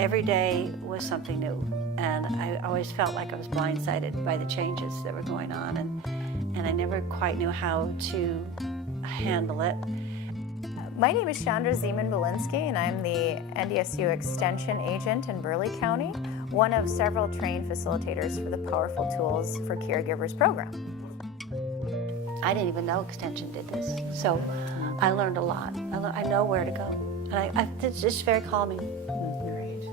every day was something new, and I always felt like I was blindsided by the changes that were going on, and I never quite knew how to handle it. My name is Chandra Zeman-Belinsky, and I'm the NDSU Extension Agent in Burleigh County, one of several trained facilitators for the Powerful Tools for Caregivers program. I didn't even know Extension did this, so I learned a lot. I know where to go, and it's just very calming. Great.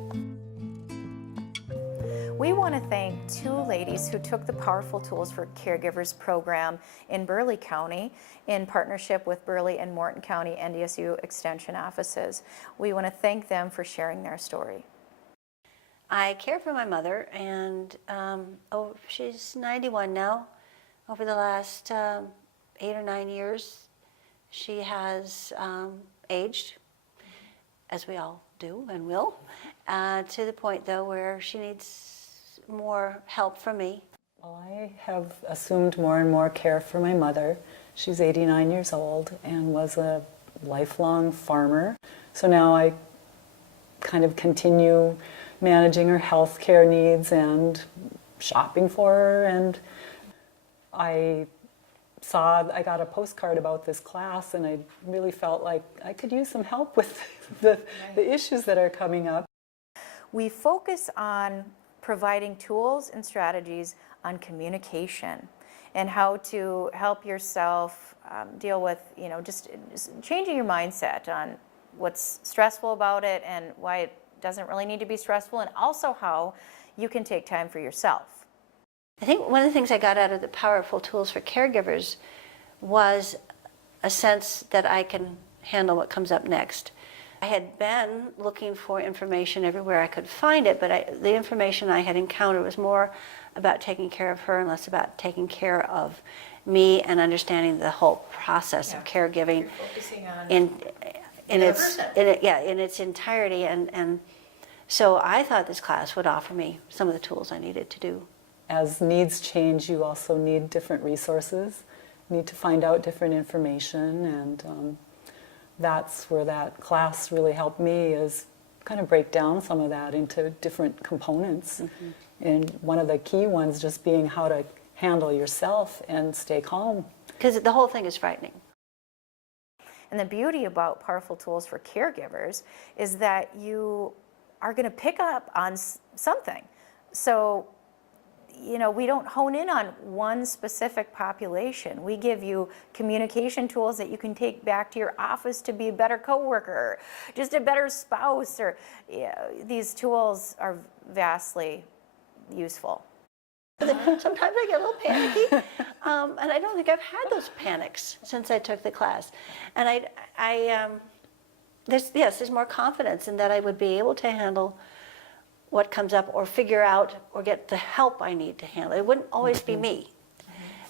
We want to thank two ladies who took the Powerful Tools for Caregivers program in Burleigh County in partnership with Burleigh and Morton County NDSU Extension offices. We want to thank them for sharing their story. I care for my mother, and she's 91 now. Over the last 8 or 9 years, she has aged, as we all do and will, to the point, though, where she needs more help from me. Well, I have assumed more and more care for my mother. She's 89 years old and was a lifelong farmer. So now I kind of continue managing her health care needs and shopping for her. And I got a postcard about this class, and I really felt like I could use some help with the issues that are coming up. We focus on providing tools and strategies on communication and how to help yourself deal with, just changing your mindset on what's stressful about it and why it doesn't really need to be stressful, and also how you can take time for yourself. I think one of the things I got out of the Powerful Tools for Caregivers was a sense that I can handle what comes up next. I had been looking for information everywhere I could find it, but the information I had encountered was more about taking care of her and less about taking care of me and understanding the whole process of caregiving in its entirety. And so I thought this class would offer me some of the tools I needed to do. As needs change, you also need different resources, need to find out different information, and that's where that class really helped me, is kind of break down some of that into different components. Mm-hmm. And one of the key ones just being how to handle yourself and stay calm. Because the whole thing is frightening. And the beauty about Powerful Tools for Caregivers is that you are going to pick up on something. So, we don't hone in on one specific population. We give you communication tools that you can take back to your office to be a better coworker, just a better spouse, or these tools are vastly useful. Sometimes I get a little panicky, and I don't think I've had those panics since I took the class. And there's more confidence in that I would be able to handle what comes up, or figure out, or get the help I need to handle. It wouldn't always be me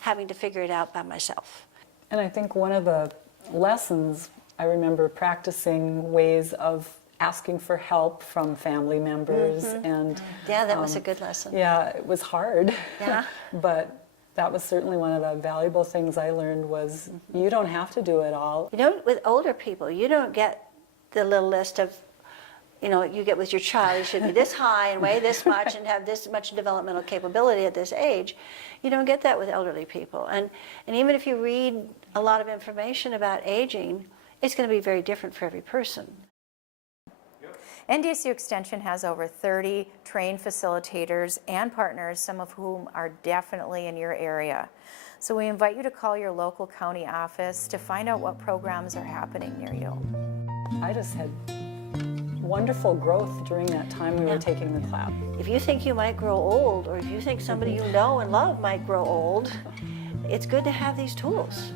having to figure it out by myself. And I think one of the lessons, I remember practicing ways of asking for help from family members. And yeah, that was a good lesson. Yeah, it was hard. Yeah. But that was certainly one of the valuable things I learned, was you don't have to do it all. With older people, you don't get the little list of, you get with your child, you should be this high and weigh this much and have this much developmental capability at this age. You don't get that with elderly people. And even if you read a lot of information about aging, it's going to be very different for every person. NDSU Extension has over 30 trained facilitators and partners, some of whom are definitely in your area. So we invite you to call your local county office to find out what programs are happening near you. I just had wonderful growth during that time we were taking the class. If you think you might grow old, or if you think somebody you know and love might grow old, it's good to have these tools.